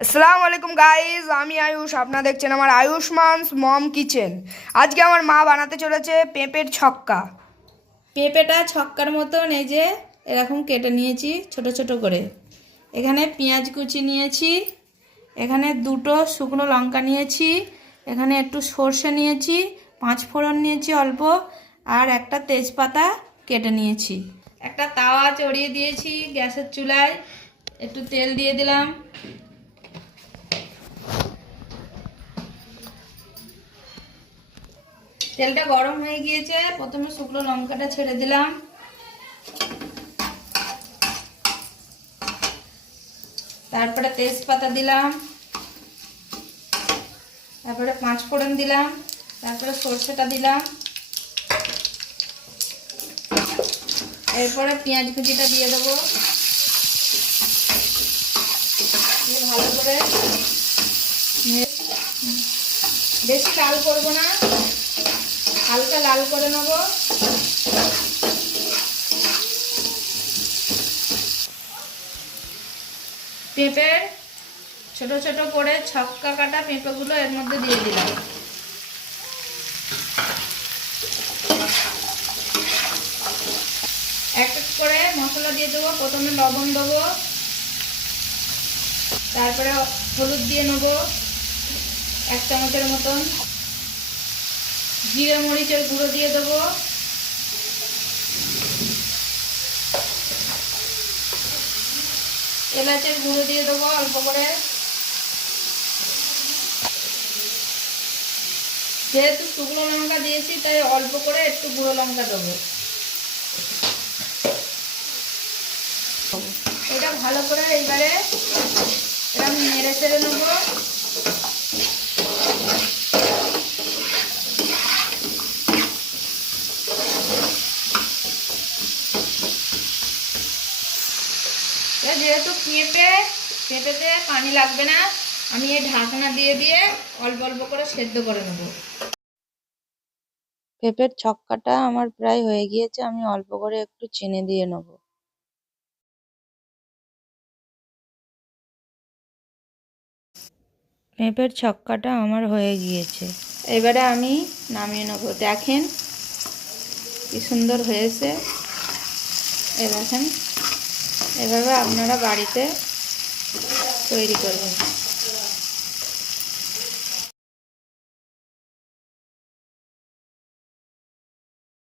আসসালামু আলাইকুম গাইজ, আমি আয়ুষ। আপনারা দেখছেন আমার আয়ুষ্মানস মম কিচেন। আজকে আমার মা বানাতে চলেছে পেঁপের ছক্কা। পেঁপেটা ছক্কার মতন এই যে এরকম কেটে নিয়েছি ছোট ছোট করে। এখানে পেঁয়াজ কুচি নিয়েছি, এখানে দুটো শুকনো লঙ্কা নিয়েছি, এখানে একটু সর্ষে নিয়েছি, 5 ফোড়ন নিয়েছি অল্প, আর একটা তেজপাতা কেটে নিয়েছি। একটা তাওয়া চড়িয়ে দিয়েছি গ্যাসের চুলায়, একটু তেল দিয়ে দিলাম। তেলটা গরম হয়ে গিয়েছে, প্রথমে শুকনো লঙ্কাটা ছেড়ে দিলাম, তারপরে তেজপাতা দিলাম, তারপরে 5 ফোড়ন দিলাম, তারপরে সর্ষেটা দিলাম, এরপরে পেঁয়াজ কুচিটা দিয়ে দেবো। দিয়ে ভালো করে বেশি লাল করব না, হালকা লাল করে নেব। পেঁপের ছোট ছোট করে ছক্কা কাটা পেঁপেগুলো এর মধ্যে দিয়ে দিলাম। এক এক করে মশলা দিয়ে দেবো। প্রথমে লবণ দেবো, তারপরে হলুদ দিয়ে নেব 1 চামচের মতন, জিরে মরিচের গুঁড়ো দিয়ে দেবো, এলাচের গুঁড়ো দিয়ে দেবো অল্প করে। যেহেতু শুকনো লঙ্কা দিয়েছি তাই অল্প করে একটু গুঁড়ো লঙ্কা দেবো। এটা ভালো করে এইবারে এরকম নেড়ে চেড়ে নেবো। যেহেতু পেঁপেতে পানি লাগবে না, আমি এই ঢাকনা দিয়ে দিয়ে অল্প অল্প করে সেদ্ধ করে নেব। পেঁপের ছক্কাটা আমার প্রায় হয়ে গিয়েছে, আমি অল্প করে একটু চিনি দিয়ে নেব। পেঁপের ছক্কাটা আমার হয়ে গিয়েছে, এবারে আমি নামিয়ে নেব। দেখেন কি সুন্দর হয়েছে, দেখেন এভাবে আপনারা বাড়িতে তৈরি করবেন।